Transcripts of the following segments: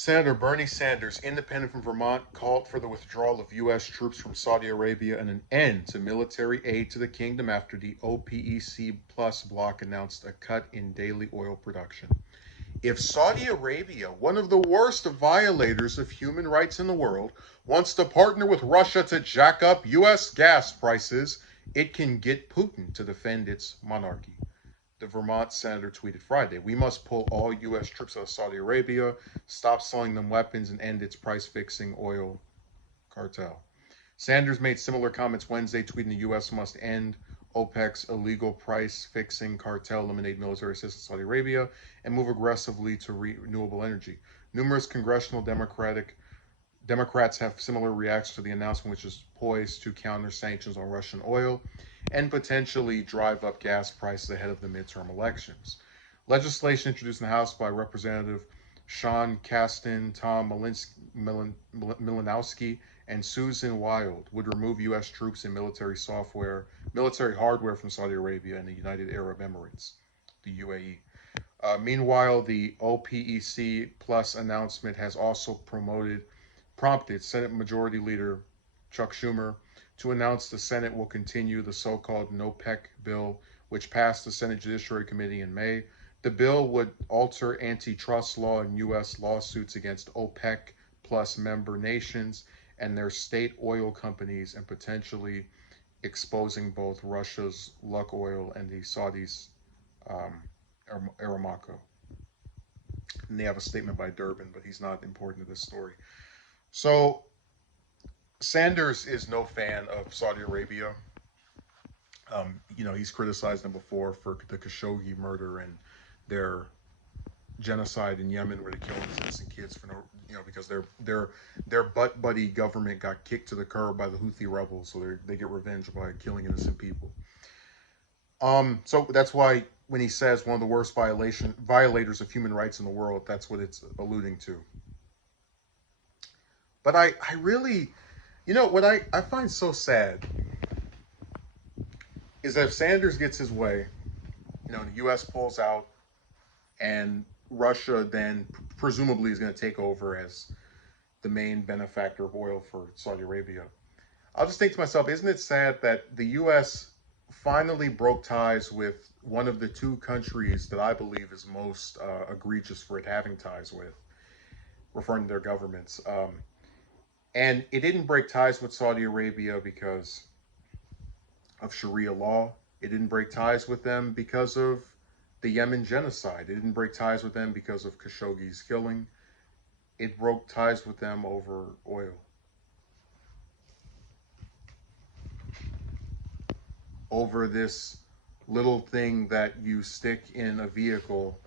Senator Bernie Sanders, independent from Vermont, called for the withdrawal of U.S. troops from Saudi Arabia and an end to military aid to the kingdom after the OPEC Plus bloc announced a cut in daily oil production. If Saudi Arabia, one of the worst violators of human rights in the world, wants to partner with Russia to jack up U.S. gas prices, it can get Putin to defend its monarchy. The Vermont senator tweeted Friday, "We must pull all U.S. troops out of Saudi Arabia, stop selling them weapons, and end its price fixing oil cartel." Sanders made similar comments Wednesday, tweeting the U.S. must end OPEC's illegal price fixing cartel, eliminate military assistance to Saudi Arabia, and move aggressively to renewable energy. Numerous congressional Democrats have similar reactions to the announcement, which is poised to counter sanctions on Russian oil and potentially drive up gas prices ahead of the midterm elections. Legislation introduced in the House by Representative Sean Casten, Tom Milanowski, and Susan Wild would remove U.S. troops and military hardware from Saudi Arabia and the United Arab Emirates, the UAE. Meanwhile, the OPEC Plus announcement has also prompted Senate Majority Leader Chuck Schumer to announce the Senate will continue the so-called NOPEC bill, which passed the Senate Judiciary Committee in May. The bill would alter antitrust law and U.S. lawsuits against OPEC plus member nations and their state oil companies, and potentially exposing both Russia's Lukoil and the Saudis' Aramco. And they have a statement by Durbin, but he's not important to this story. So Sanders is no fan of Saudi Arabia. He's criticized them before for the Khashoggi murder and their genocide in Yemen, where they kill innocent kids for because their butt buddy government got kicked to the curb by the Houthi rebels, so they get revenge by killing innocent people. So that's why when he says one of the worst violators of human rights in the world, that's what it's alluding to. But I really, what I find so sad is that if Sanders gets his way, the U.S. pulls out, and Russia then presumably is going to take over as the main benefactor of oil for Saudi Arabia. I'll just think to myself, isn't it sad that the U.S. finally broke ties with one of the two countries that I believe is most egregious for it having ties with, referring to their governments. And it didn't break ties with Saudi Arabia because of Sharia law. It didn't break ties with them because of the Yemen genocide. It didn't break ties with them because of Khashoggi's killing. It broke ties with them over oil. Over this little thing that you stick in a vehicle,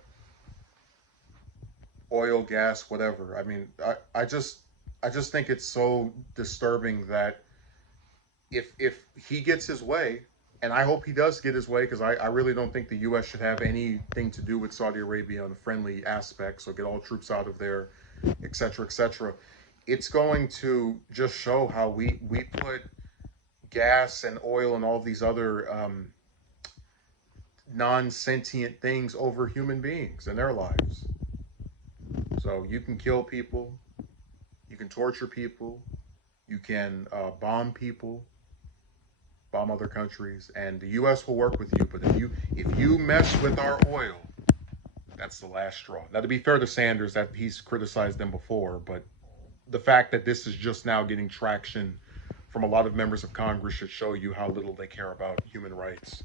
oil, gas, whatever. I mean, I just think it's so disturbing that if he gets his way, and I hope he does get his way, because I really don't think the U.S. should have anything to do with Saudi Arabia on the friendly aspects, so get all troops out of there, etc., etc. It's going to just show how we put gas and oil and all these other non-sentient things over human beings and their lives. So you can kill people, you can torture people, you can bomb other countries, and the U.S. will work with you. But if you mess with our oil, that's the last straw. Now, to be fair to Sanders, that he's criticized them before, but the fact that this is just now getting traction from a lot of members of Congress should show you how little they care about human rights.